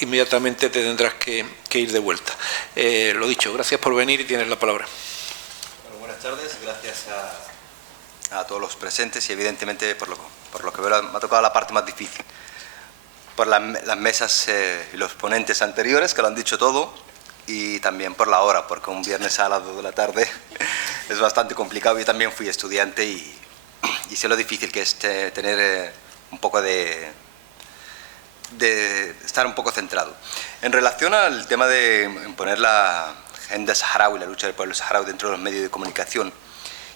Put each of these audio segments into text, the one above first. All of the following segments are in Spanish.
Inmediatamente te tendrás que ir de vuelta. Lo dicho, gracias por venir y tienes la palabra. Bueno, buenas tardes, gracias a todos los presentes y evidentemente por lo que veo me ha tocado la parte más difícil. Por las mesas y los ponentes anteriores que lo han dicho todo y también por la hora, porque un viernes a las 2 de la tarde es bastante complicado. Yo también fui estudiante y sé lo difícil que es tener un poco de estar un poco centrado. En relación al tema de imponer la agenda saharaui, la lucha del pueblo saharaui dentro de los medios de comunicación,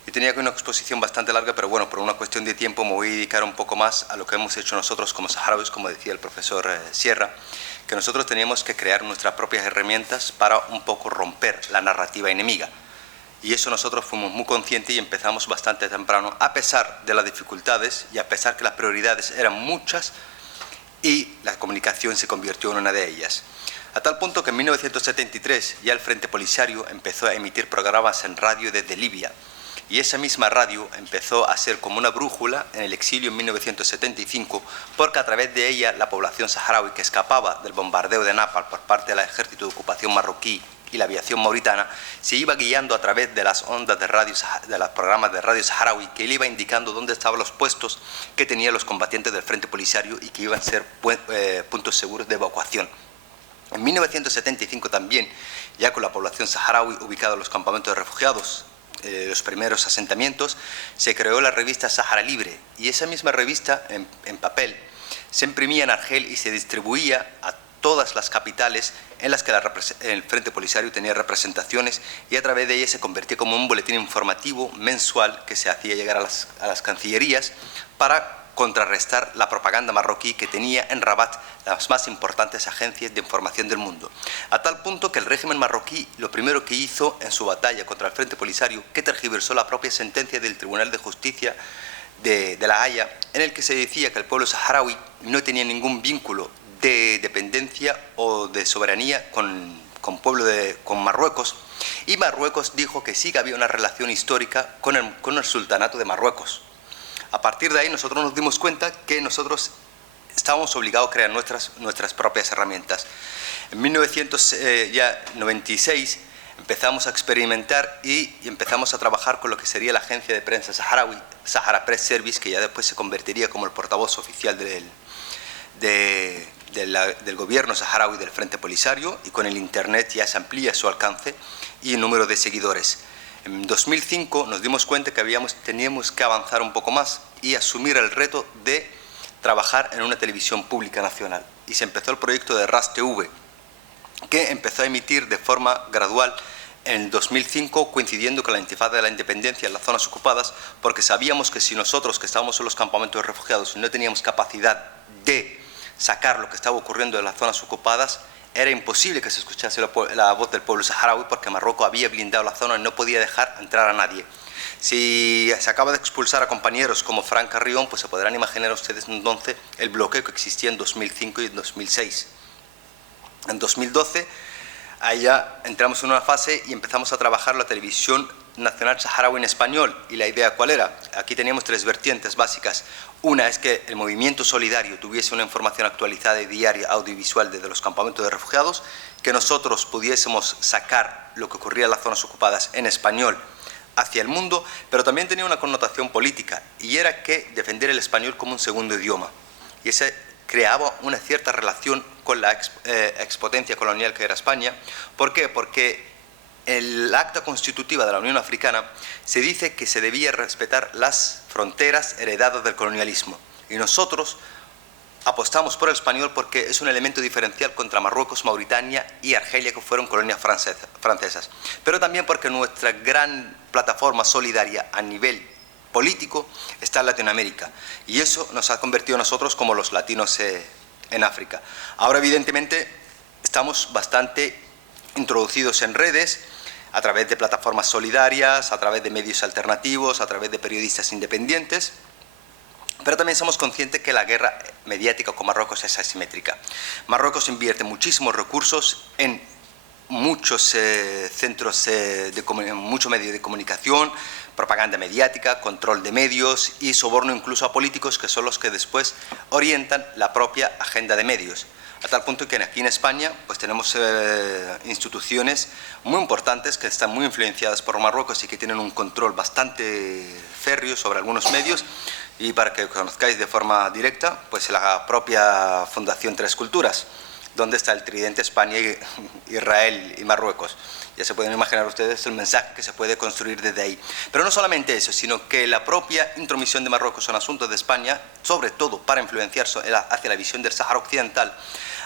yo tenía una exposición bastante larga, pero bueno, por una cuestión de tiempo me voy a dedicar un poco más a lo que hemos hecho nosotros como saharauis, como decía el profesor Sierra, que nosotros teníamos que crear nuestras propias herramientas para un poco romper la narrativa enemiga. Y eso nosotros fuimos muy conscientes y empezamos bastante temprano, a pesar de las dificultades y a pesar que las prioridades eran muchas, y la comunicación se convirtió en una de ellas. A tal punto que en 1973 ya el Frente Polisario empezó a emitir programas en radio desde Libia, y esa misma radio empezó a ser como una brújula en el exilio en 1975, porque a través de ella la población saharaui que escapaba del bombardeo de Napal por parte del ejército de ocupación marroquí y la aviación mauritana, se iba guiando a través de las ondas de radio, de los programas de radio saharaui, que le iba indicando dónde estaban los puestos que tenían los combatientes del Frente Polisario y que iban a ser puntos seguros de evacuación. En 1975 también, ya con la población saharaui ubicada en los campamentos de refugiados, los primeros asentamientos, se creó la revista Sahara Libre, y esa misma revista en papel se imprimía en Argel y se distribuía a todas las capitales en las que el Frente Polisario tenía representaciones, y a través de ella se convertía como un boletín informativo mensual que se hacía llegar a las cancillerías para contrarrestar la propaganda marroquí que tenía en Rabat las más importantes agencias de información del mundo. A tal punto que el régimen marroquí lo primero que hizo en su batalla contra el Frente Polisario, que tergiversó la propia sentencia del Tribunal de Justicia de La Haya, en el que se decía que el pueblo saharaui no tenía ningún vínculo de dependencia o de soberanía con Marruecos, y Marruecos dijo que sí que había una relación histórica con el sultanato de Marruecos. A partir de ahí nosotros nos dimos cuenta que nosotros estábamos obligados a crear nuestras propias herramientas. En 1996 empezamos a experimentar y empezamos a trabajar con lo que sería la agencia de prensa saharaui, Sahara Press Service, que ya después se convertiría como el portavoz oficial del gobierno saharaui del Frente Polisario, y con el Internet ya se amplía su alcance y el número de seguidores. En 2005 nos dimos cuenta que teníamos que avanzar un poco más y asumir el reto de trabajar en una televisión pública nacional. Y se empezó el proyecto de RAS TV, que empezó a emitir de forma gradual en 2005, coincidiendo con la intifada de la independencia en las zonas ocupadas, porque sabíamos que si nosotros, que estábamos en los campamentos de refugiados, no teníamos capacidad de sacar lo que estaba ocurriendo en las zonas ocupadas, era imposible que se escuchase la voz del pueblo saharaui, porque Marruecos había blindado la zona y no podía dejar entrar a nadie. Si se acaba de expulsar a compañeros como Frank Carrión, pues se podrán imaginar ustedes entonces el bloqueo que existía en 2005 y en 2006. En 2012, allá entramos en una fase y empezamos a trabajar la televisión nacional saharaui en español. ¿Y la idea cuál era? Aquí teníamos tres vertientes básicas. Una es que el movimiento solidario tuviese una información actualizada y diaria audiovisual desde los campamentos de refugiados, que nosotros pudiésemos sacar lo que ocurría en las zonas ocupadas en español hacia el mundo, pero también tenía una connotación política, y era que defender el español como un segundo idioma. Y ese creaba una cierta relación con la expotencia colonial que era España. ¿Por qué? Porque el acta constitutiva de la Unión Africana se dice que se debía respetar las fronteras heredadas del colonialismo, y nosotros apostamos por el español porque es un elemento diferencial contra Marruecos, Mauritania y Argelia, que fueron colonias francesas, pero también porque nuestra gran plataforma solidaria a nivel político está en Latinoamérica, y eso nos ha convertido a nosotros como los latinos en África. Ahora, evidentemente, estamos bastante introducidos en redes, a través de plataformas solidarias, a través de medios alternativos, a través de periodistas independientes, pero también somos conscientes que la guerra mediática con Marruecos es asimétrica. Marruecos invierte muchísimos recursos en muchos centros, muchos medios de comunicación, propaganda mediática, control de medios y soborno incluso a políticos, que son los que después orientan la propia agenda de medios. a tal punto que aquí en España pues tenemos instituciones muy importantes que están muy influenciadas por Marruecos y que tienen un control bastante férreo sobre algunos medios. Y para que conozcáis de forma directa, pues la propia Fundación Tres Culturas, donde está el tridente España, Israel y Marruecos. Ya se pueden imaginar ustedes el mensaje que se puede construir desde ahí. Pero no solamente eso, sino que la propia intromisión de Marruecos en asuntos de España, sobre todo para influenciar hacia la visión del Sáhara Occidental,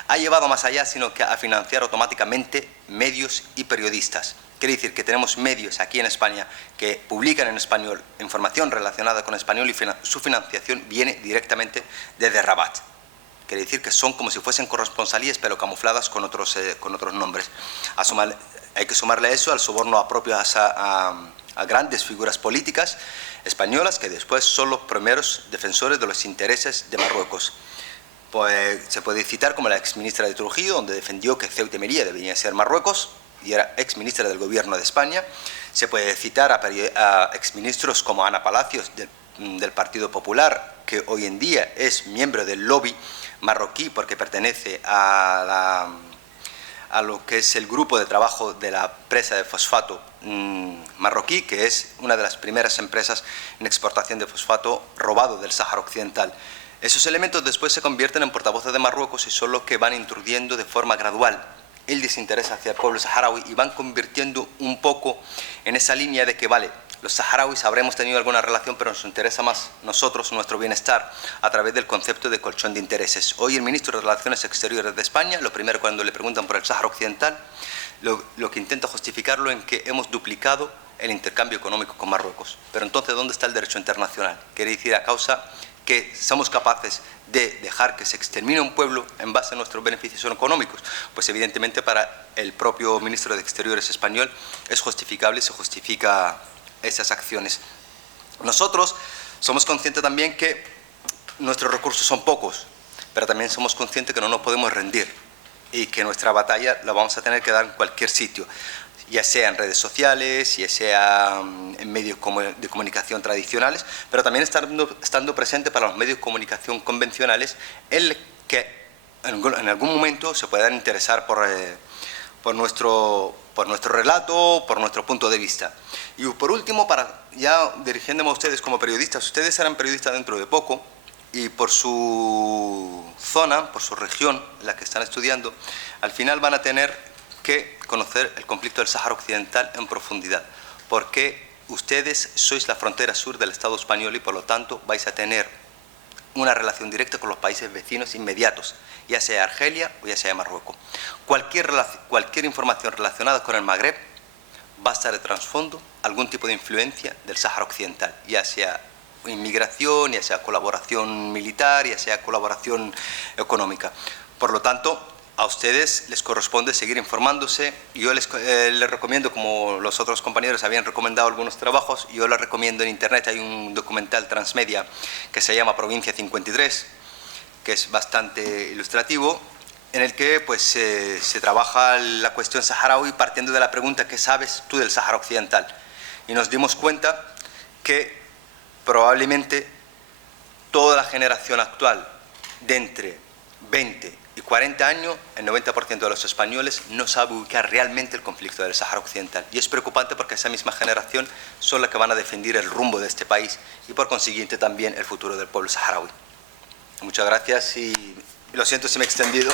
ha llevado más allá, sino que a financiar automáticamente medios y periodistas. Quiere decir que tenemos medios aquí en España que publican en español información relacionada con español y su financiación viene directamente desde Rabat. Quiere decir que son como si fuesen corresponsalías pero camufladas con otros nombres. Hay que sumarle a eso al soborno a grandes figuras políticas españolas que después son los primeros defensores de los intereses de Marruecos. Pues se puede citar como la exministra de Trujillo, donde defendió que Ceuta y Melilla deberían ser Marruecos, y era exministra del Gobierno de España. Se puede citar a exministros como Ana Palacios del Partido Popular, que hoy en día es miembro del lobby marroquí porque pertenece a lo que es el grupo de trabajo de la presa de fosfato marroquí, que es una de las primeras empresas en exportación de fosfato robado del Sáhara Occidental. Esos elementos después se convierten en portavoces de Marruecos y son los que van introduciendo de forma gradual el desinterés hacia el pueblo saharaui y van convirtiendo un poco en esa línea de que, vale, los saharauis habremos tenido alguna relación, pero nos interesa más nosotros, nuestro bienestar, a través del concepto de colchón de intereses. Hoy el ministro de Relaciones Exteriores de España, lo primero cuando le preguntan por el Sáhara Occidental, lo que intenta justificarlo en que hemos duplicado el intercambio económico con Marruecos. Pero entonces, ¿dónde está el derecho internacional? Quiere decir, a causa que somos capaces de dejar que se extermine un pueblo en base a nuestros beneficios económicos. Pues evidentemente para el propio ministro de Exteriores español es justificable y se justifica esas acciones. Nosotros somos conscientes también que nuestros recursos son pocos, pero también somos conscientes que no nos podemos rendir y que nuestra batalla la vamos a tener que dar en cualquier sitio, ya sea en redes sociales, ya sea en medios de comunicación tradicionales, pero también estando presente para los medios de comunicación convencionales, el que en algún momento se puedan interesar por nuestro relato, por nuestro punto de vista. Y por último, ya dirigiéndome a ustedes como periodistas, ustedes serán periodistas dentro de poco y por su zona, por su región, la que están estudiando, al final van a tener que conocer el conflicto del Sáhara Occidental en profundidad, porque ustedes sois la frontera sur del Estado español y por lo tanto vais a tener una relación directa con los países vecinos inmediatos, ya sea Argelia o ya sea Marruecos. Cualquier información relacionada con el Magreb va a estar de trasfondo algún tipo de influencia del Sáhara Occidental, ya sea inmigración, ya sea colaboración militar, ya sea colaboración económica. Por lo tanto, a ustedes les corresponde seguir informándose. Yo les recomiendo, como los otros compañeros habían recomendado algunos trabajos, yo les recomiendo en internet, hay un documental transmedia que se llama Provincia 53, que es bastante ilustrativo, en el que pues, se trabaja la cuestión saharaui partiendo de la pregunta ¿qué sabes tú del Sáhara Occidental? Y nos dimos cuenta que probablemente toda la generación actual de entre 20 y 40 años, el 90% de los españoles no sabe ubicar realmente el conflicto del Sáhara Occidental. Y es preocupante porque esa misma generación son las que van a defender el rumbo de este país y por consiguiente también el futuro del pueblo saharaui. Muchas gracias y lo siento si me he extendido.